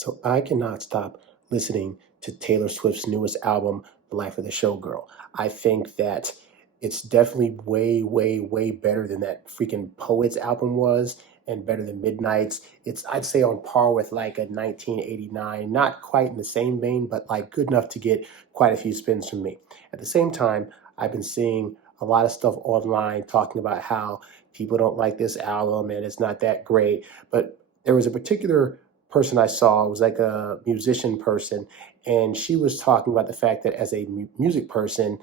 So I cannot stop listening to Taylor Swift's newest album, The Life of the Showgirl. I think that it's definitely way, way, way better than that freaking Poets album was and better than Midnight's. It's, I'd say, on par with like a 1989, not quite in the same vein, but like good enough to get quite a few spins from me. At the same time, I've been seeing a lot of stuff online talking about how people don't like this album and it's not that great. But there was a particular person I saw, it was like a musician person, and she was talking about the fact that as a music person,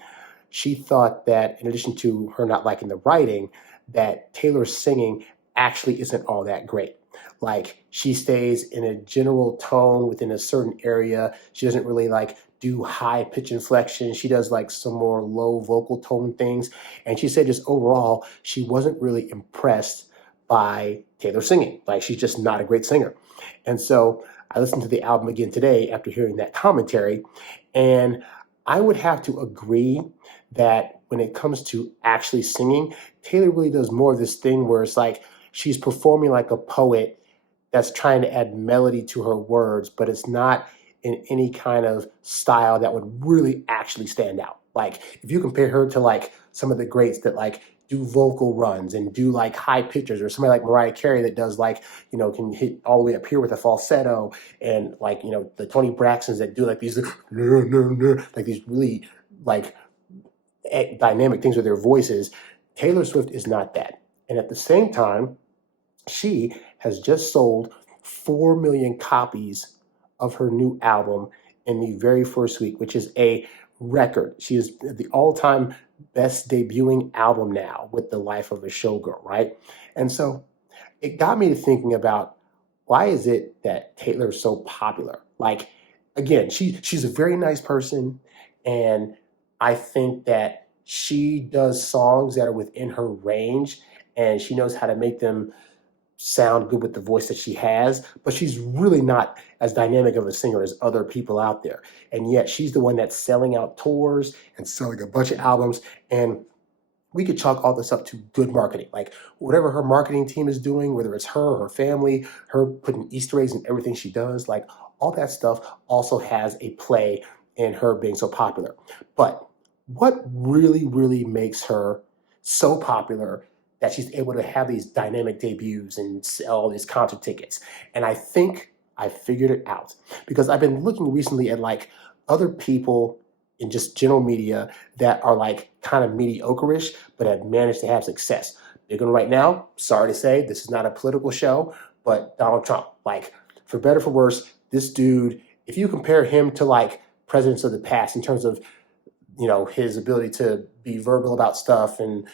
she thought that in addition to her not liking the writing, that Taylor's singing actually isn't all that great. Like she stays in a general tone within a certain area. She doesn't really like do high pitch inflection. She does like some more low vocal tone things. And she said just overall, she wasn't really impressed by Taylor singing. Like she's just not a great singer. And so I listened to the album again today after hearing that commentary, and I would have to agree that when it comes to actually singing, Taylor really does more of this thing where it's like she's performing like a poet that's trying to add melody to her words, but it's not in any kind of style that would really actually stand out. Like if you compare her to like some of the greats that like do vocal runs and do like high pitches, or somebody like Mariah Carey that does like, can hit all the way up here with a falsetto, and like, the Tony Braxtons that do like these, like these really like dynamic things with their voices. Taylor Swift is not that. And at the same time, she has just sold 4 million copies of her new album in the very first week, which is a record. She is the all-time best debuting album now with The Life of a Showgirl, right? And so it got me to thinking about, why is it that Taylor is so popular? Like, again, she's a very nice person, and I think that she does songs that are within her range, and she knows how to make them sound good with the voice that she has, but she's really not as dynamic of a singer as other people out there. And yet she's the one that's selling out tours and selling a bunch of albums. And we could chalk all this up to good marketing. Like whatever her marketing team is doing, whether it's her, her family, her putting Easter eggs in everything she does, like all that stuff also has a play in her being so popular. But what really, really makes her so popular that she's able to have these dynamic debuts and sell these concert tickets? And I think I figured it out, because I've been looking recently at like other people in just general media that are like kind of mediocre-ish, but have managed to have success. Big one right now, sorry to say, this is not a political show, but Donald Trump. Like, for better or for worse, this dude, if you compare him to like presidents of the past in terms of his ability to be verbal about stuff and,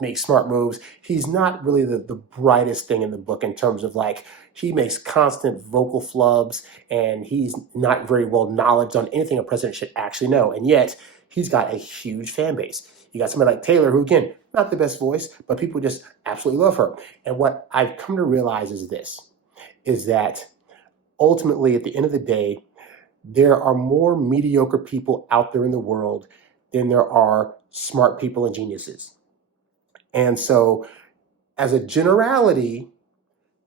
make smart moves, he's not really the brightest thing in the book in terms of like, he makes constant vocal flubs, and he's not very well knowledge on anything a president should actually know. And yet he's got a huge fan base. You got somebody like Taylor, who again, not the best voice, but people just absolutely love her. And what I've come to realize is that ultimately at the end of the day, there are more mediocre people out there in the world than there are smart people and geniuses. And so, as a generality,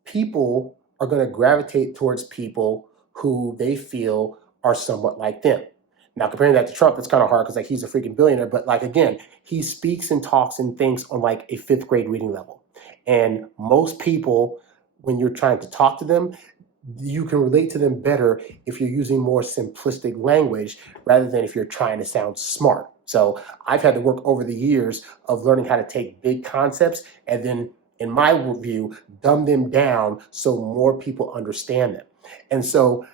people are going to gravitate towards people who they feel are somewhat like them. Now, comparing that to Trump, that's kind of hard because like he's a freaking billionaire. But like again, he speaks and talks and thinks on like a fifth grade reading level. And most people, when you're trying to talk to them, you can relate to them better if you're using more simplistic language rather than if you're trying to sound smart. So I've had to work over the years of learning how to take big concepts and then, in my view, dumb them down so more people understand them. And so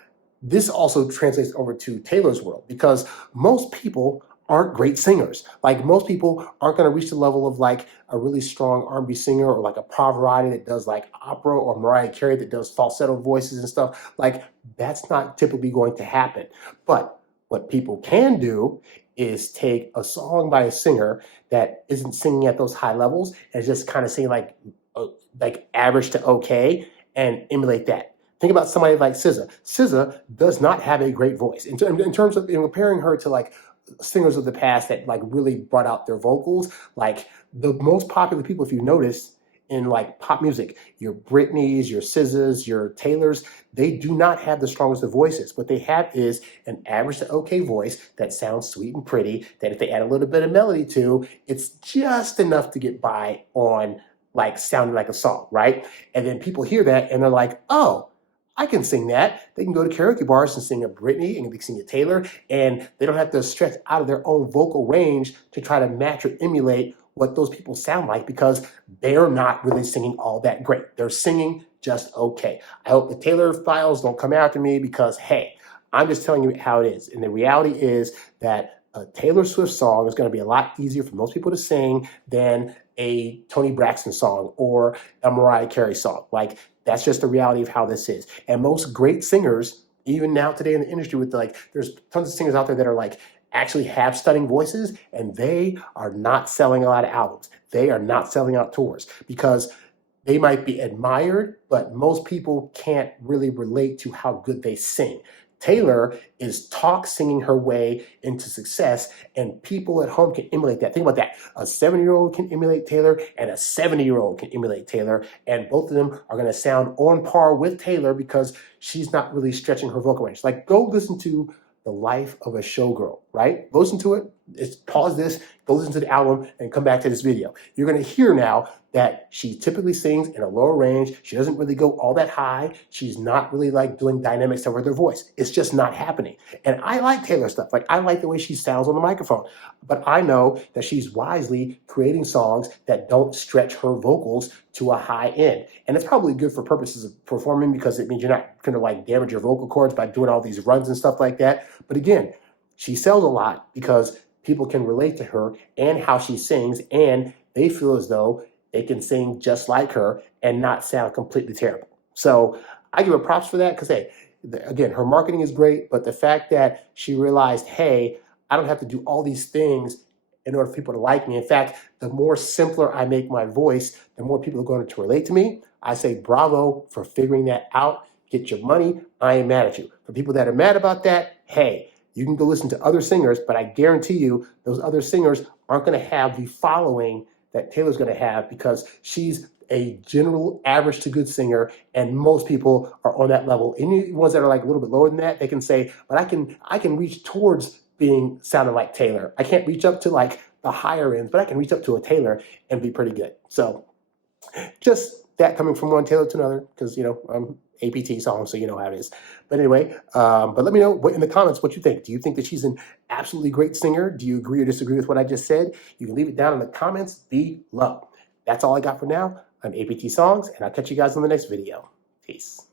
this also translates over to Taylor's world, because most people aren't great singers. Like most people aren't going to reach the level of like a really strong R&B singer, or like a Pavarotti that does like opera, or Mariah Carey that does falsetto voices and stuff. Like that's not typically going to happen. But what people can do is take a song by a singer that isn't singing at those high levels and just kind of singing like average to okay, and emulate that. Think about somebody like SZA. SZA does not have a great voice. In terms of comparing her to like singers of the past that like really brought out their vocals, like the most popular people, if you notice, in like pop music, your Britneys, your SZAs, your Taylors, they do not have the strongest of voices. What they have is an average to okay voice that sounds sweet and pretty, that if they add a little bit of melody to, it's just enough to get by on like sounding like a song, right? And then people hear that and they're like, oh, I can sing that. They can go to karaoke bars and sing a Britney and they can sing a Taylor, and they don't have to stretch out of their own vocal range to try to match or emulate what those people sound like, because they're not really singing all that great. They're singing just okay. I hope the Taylor files don't come after me because, hey, I'm just telling you how it is. And the reality is that a Taylor Swift song is going to be a lot easier for most people to sing than a Toni Braxton song or a Mariah Carey song. Like, that's just the reality of how this is. And most great singers, even now today in the industry, with like, there's tons of singers out there that are like, actually have stunning voices, and they are not selling a lot of albums. They are not selling out tours because they might be admired, but most people can't really relate to how good they sing. Taylor is talk singing her way into success, and people at home can emulate that. Think about that. A 70-year-old can emulate Taylor, and a 70-year-old can emulate Taylor, and both of them are going to sound on par with Taylor because she's not really stretching her vocal range. Like, go listen to The Life of a Showgirl, right? Listen to it. Pause this, go listen to the album, and come back to this video. You're going to hear now that she typically sings in a lower range. She doesn't really go all that high. She's not really like doing dynamics with her voice. It's just not happening. And I like Taylor stuff. Like, I like the way she sounds on the microphone. But I know that she's wisely creating songs that don't stretch her vocals to a high end. And it's probably good for purposes of performing because it means you're not going to like damage your vocal cords by doing all these runs and stuff like that. But again, she sells a lot because people can relate to her and how she sings, and they feel as though they can sing just like her and not sound completely terrible. So I give her props for that because, hey, again, her marketing is great, but the fact that she realized, hey, I don't have to do all these things in order for people to like me. In fact, the more simpler I make my voice, the more people are going to relate to me. I say bravo for figuring that out. Get your money. I ain't mad at you. For people that are mad about that, hey, you can go listen to other singers, but I guarantee you those other singers aren't going to have the following that Taylor's going to have because she's a general average to good singer, and most people are on that level. Any ones that are like a little bit lower than that, they can say, but I can reach towards being sounding like Taylor. I can't reach up to like the higher ends, but I can reach up to a Taylor and be pretty good. So just that coming from one Taylor to another, because, you know, I'm APT Songs, so you know how it is. But anyway, but let me know in the comments what you think. Do you think that she's an absolutely great singer? Do you agree or disagree with what I just said? You can leave it down in the comments below. That's all I got for now. I'm APT Songs, and I'll catch you guys on the next video. Peace.